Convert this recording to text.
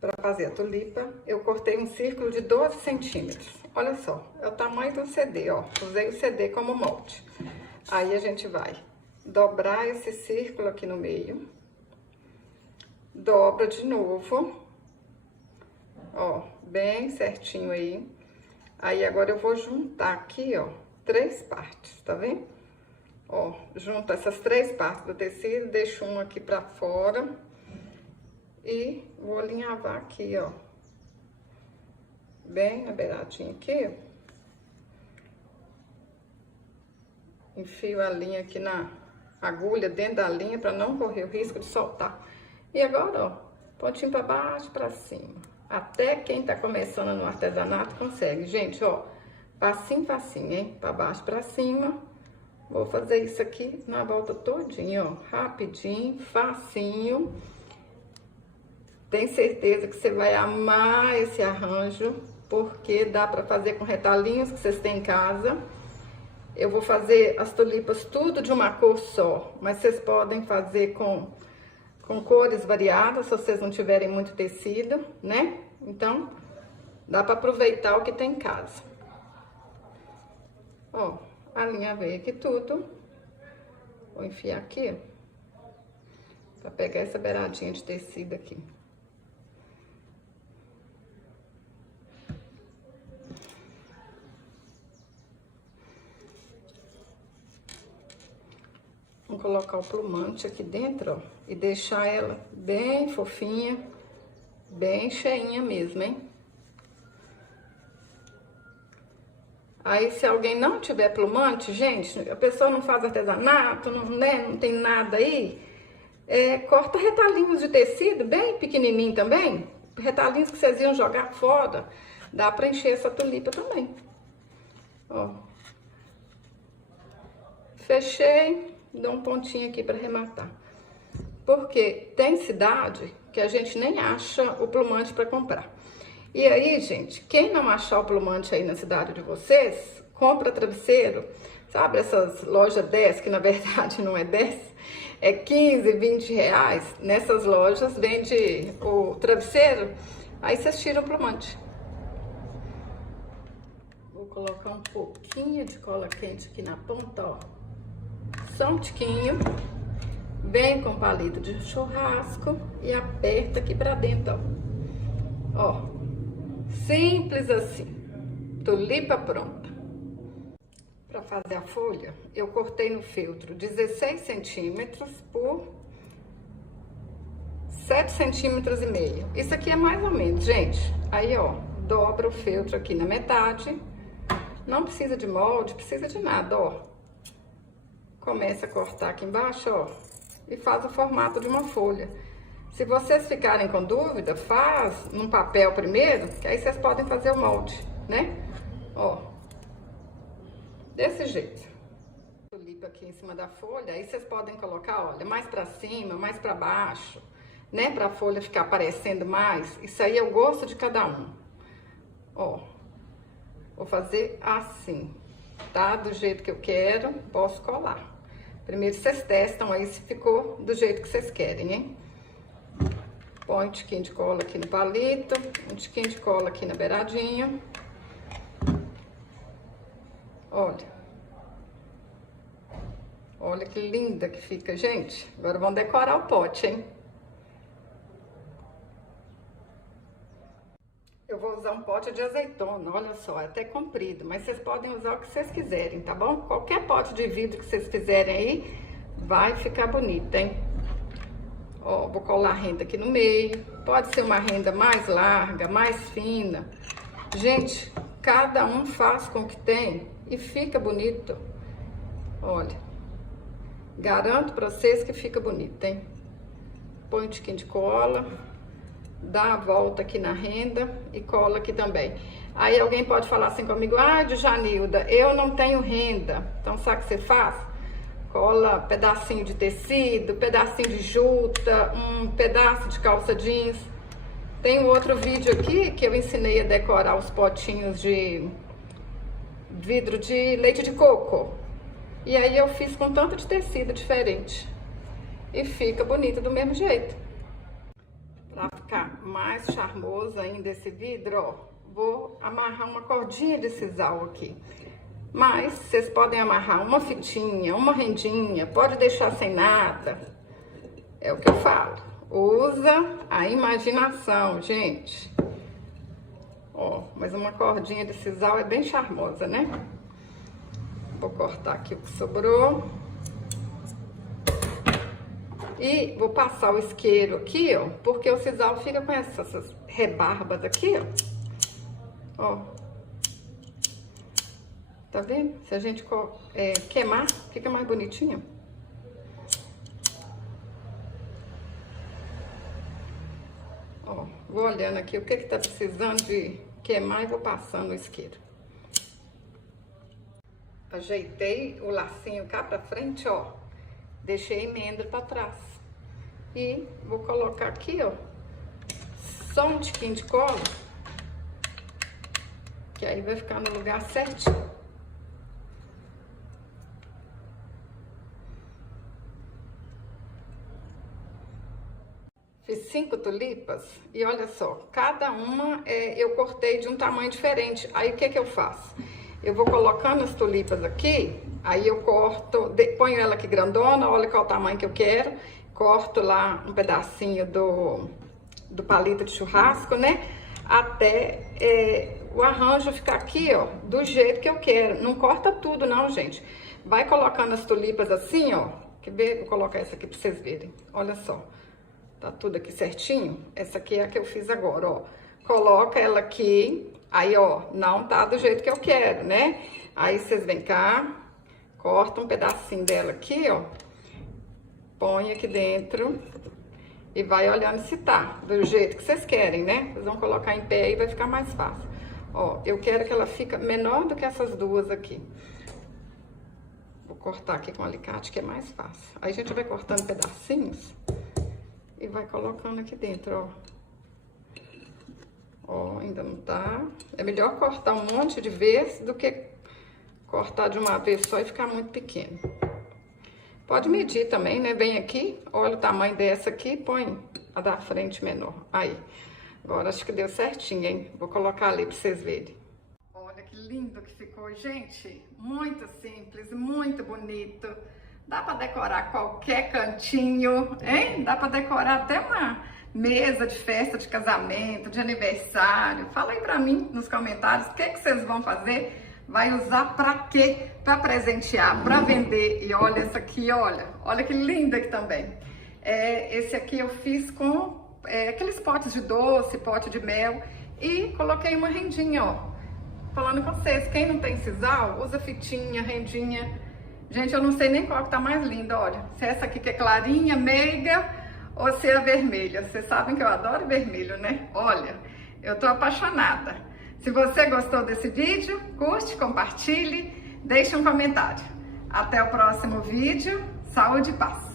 Para fazer a tulipa, eu cortei um círculo de 12 centímetros. Olha só, é o tamanho do CD, ó. Usei o CD como molde. Aí a gente vai dobrar esse círculo aqui no meio. Dobra de novo. Ó, bem certinho aí. Aí agora eu vou juntar aqui, ó, 3 partes, tá vendo? Ó, junto essas 3 partes do tecido, deixo uma aqui pra fora. E vou alinhavar aqui, ó. Bem na beiradinha aqui, ó. Enfio a linha aqui na agulha, dentro da linha, pra não correr o risco de soltar. E agora, ó, pontinho pra baixo, pra cima. Até quem tá começando no artesanato consegue. Gente, ó, passinho, passinho, hein? Pra baixo, pra cima. Vou fazer isso aqui na volta todinha, ó. Rapidinho, facinho. Tem certeza que você vai amar esse arranjo, porque dá pra fazer com retalhinhos que vocês têm em casa. Eu vou fazer as tulipas tudo de uma cor só, mas vocês podem fazer com cores variadas, se vocês não tiverem muito tecido, né? Então, dá pra aproveitar o que tem em casa. Ó, alinhavei aqui tudo. Vou enfiar aqui, ó, pra pegar essa beiradinha de tecido aqui. Vamos colocar o plumante aqui dentro, ó, e deixar ela bem fofinha, bem cheinha mesmo, hein? Aí, se alguém não tiver plumante, gente, a pessoa não faz artesanato, não, né, não tem nada aí, corta retalhinhos de tecido bem pequenininho também, retalhinhos que vocês iam jogar fora, dá pra encher essa tulipa também. Ó. Fechei. Dou um pontinho aqui para arrematar. Porque tem cidade que a gente nem acha o plumante para comprar. E aí, gente, quem não achar o plumante aí na cidade de vocês, compra travesseiro. Sabe essas lojas 10, que na verdade não é 10, é 15, 20 reais. Nessas lojas vende o travesseiro, aí vocês tiram o plumante. Vou colocar um pouquinho de cola quente aqui na ponta, ó. Só um tiquinho, vem com palito de churrasco e aperta aqui pra dentro, ó. Ó, simples assim, tulipa pronta. Pra fazer a folha, eu cortei no feltro 16 centímetros por 7 centímetros e meio. Isso aqui é mais ou menos, gente. Aí, ó, dobra o feltro aqui na metade. Não precisa de molde, precisa de nada, ó. Começa a cortar aqui embaixo, ó, e faz o formato de uma folha. Se vocês ficarem com dúvida, faz num papel primeiro, que aí vocês podem fazer o molde, né? Ó, desse jeito. Tulipa aqui em cima da folha, aí vocês podem colocar, olha, mais pra cima, mais pra baixo, né? Pra folha ficar aparecendo mais. Isso aí é o gosto de cada um. Ó, vou fazer assim. Tá? Do jeito que eu quero, posso colar. Primeiro vocês testam aí se ficou do jeito que vocês querem, hein? Põe um tiquinho de cola aqui no palito, um tiquinho de cola aqui na beiradinha. Olha. Olha que linda que fica, gente. Agora vamos decorar o pote, hein? Eu vou usar um pote de azeitona, olha só, é até comprido, mas vocês podem usar o que vocês quiserem, tá bom? Qualquer pote de vidro que vocês fizerem aí, vai ficar bonito, hein? Ó, vou colar a renda aqui no meio, pode ser uma renda mais larga, mais fina. Gente, cada um faz com o que tem e fica bonito. Olha, garanto pra vocês que fica bonito, hein? Põe um tiquinho de cola. Dá a volta aqui na renda e cola aqui também. Aí alguém pode falar assim comigo, ah, Djanilda, eu não tenho renda. Então sabe o que você faz? Cola pedacinho de tecido, pedacinho de juta, um pedaço de calça jeans. Tem um outro vídeo aqui que eu ensinei a decorar os potinhos de vidro de leite de coco. E aí eu fiz com tanto de tecido diferente. E fica bonito do mesmo jeito. Para ficar mais charmoso ainda esse vidro, ó, vou amarrar uma cordinha de sisal aqui. Mas vocês podem amarrar uma fitinha, uma rendinha, pode deixar sem nada. É o que eu falo. Usa a imaginação, gente. Ó, mas uma cordinha de sisal é bem charmosa, né? Vou cortar aqui o que sobrou. E vou passar o isqueiro aqui, ó, porque o sisal fica com essas rebarbas aqui, ó. Ó. Tá vendo? Se a gente queimar, fica mais bonitinho. Ó, vou olhando aqui o que tá precisando de queimar e vou passando o isqueiro. Ajeitei o lacinho cá pra frente, ó. Deixei a emenda pra trás. E vou colocar aqui, ó, só um tiquinho de cola, que aí vai ficar no lugar certinho. Fiz 5 tulipas e olha só, cada uma eu cortei de um tamanho diferente. Aí o que eu faço? Eu vou colocando as tulipas aqui, aí eu corto, ponho ela aqui grandona, olha qual o tamanho que eu quero, corto lá um pedacinho do palito de churrasco, né? Até o arranjo ficar aqui, ó, do jeito que eu quero. Não corta tudo não, gente. Vai colocando as tulipas assim, ó. Quer ver? Vou colocar essa aqui pra vocês verem. Olha só. Tá tudo aqui certinho? Essa aqui é a que eu fiz agora, ó. Coloca ela aqui, aí, ó, não tá do jeito que eu quero, né? Aí vocês vêm cá, corta um pedacinho dela aqui, ó. Põe aqui dentro e vai olhando se tá do jeito que vocês querem, né? Vocês vão colocar em pé e vai ficar mais fácil. Ó, eu quero que ela fique menor do que essas duas aqui. Vou cortar aqui com o alicate, que é mais fácil. Aí a gente vai cortando pedacinhos e vai colocando aqui dentro, ó. Ó, ainda não tá. É melhor cortar um monte de vez do que cortar de uma vez só e ficar muito pequeno. Pode medir também, né? Vem aqui, olha o tamanho dessa aqui, põe a da frente menor. Aí. Agora acho que deu certinho, hein? Vou colocar ali pra vocês verem. Olha que lindo que ficou, gente. Muito simples, muito bonito. Dá pra decorar qualquer cantinho, hein? Dá pra decorar até uma mesa de festa de casamento, de aniversário. Fala aí pra mim nos comentários o que vocês vão fazer. Vai usar pra quê? Pra presentear, pra vender. E olha essa aqui, olha. Olha que linda aqui também. Esse aqui eu fiz com aqueles potes de doce, pote de mel. E coloquei uma rendinha, ó. Falando com vocês, quem não tem sisal, usa fitinha, rendinha. Gente, eu não sei nem qual que tá mais linda, olha. Se é essa aqui que é clarinha, meiga, ou se é a vermelha. Vocês sabem que eu adoro vermelho, né? Olha, eu tô apaixonada. Se você gostou desse vídeo, curte, compartilhe, deixe um comentário. Até o próximo vídeo. Saúde e paz!